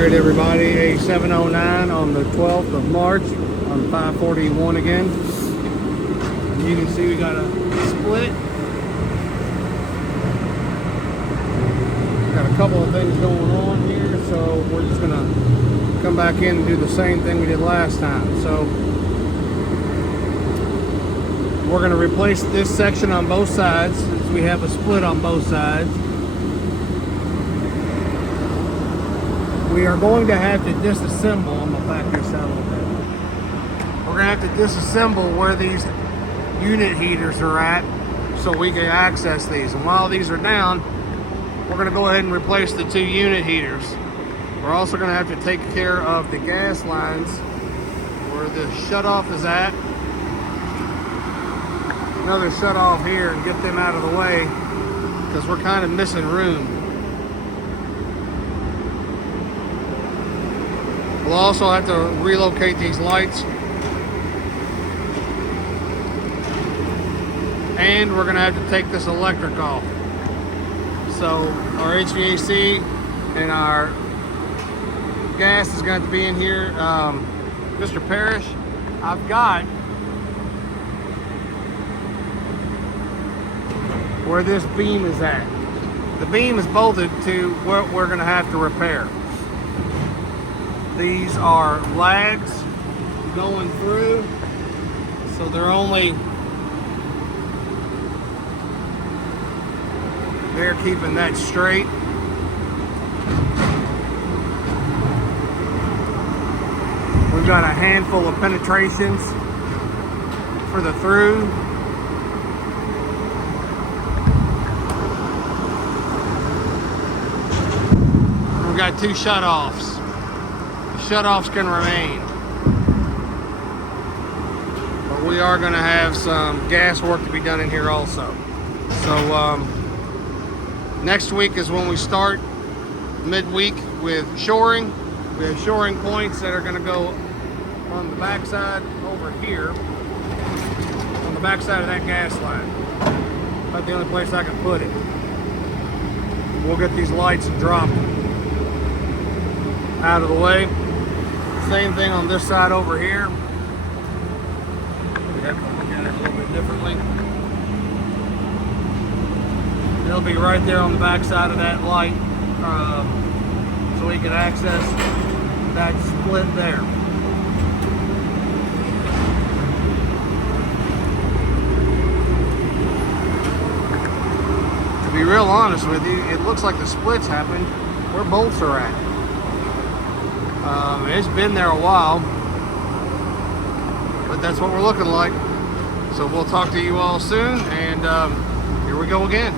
Alright everybody, A-0709 on the 12th of March on 541 again. You can see we got a split. Got a couple of things going on here, so we're just going to come back in and do the same thing we did last time. So we're going to replace this section on both sides since we have a split on both sides. We are going to have to disassemble. I'm going to back this out a little bit. We're going to have to disassemble where these unit heaters are at so we can access these. And while these are down, we're going to go ahead and replace the 2 unit heaters. We're also going to have to take care of the gas lines where the shutoff is at. Another shutoff here and get them out of the way because we're kind of missing room. We'll also have to relocate these lights. And we're gonna have to take this electric off. So our HVAC and our gas is going to be in here. Mr. Parrish, I've got where this beam is at. The beam is bolted to what we're gonna have to repair. These are lags going through, so they're keeping that straight. We've got a handful of penetrations for the through. We've got 2 shutoffs. Shutoffs can remain, but we are going to have some gas work to be done in here also. So next week is when we start midweek with shoring. We have shoring points that are going to go on the backside over here, on the backside of that gas line. About the only place I can put it. We'll get these lights dropped out of the way. Same thing on this side over here. We have to look at it a little bit differently. It'll be right there on the back side of that light, so we can access that split there. To be real honest with you, it looks like the splits happened where bolts are at. It's been there a while, but that's what we're looking like. So we'll talk to you all soon, and here we go again.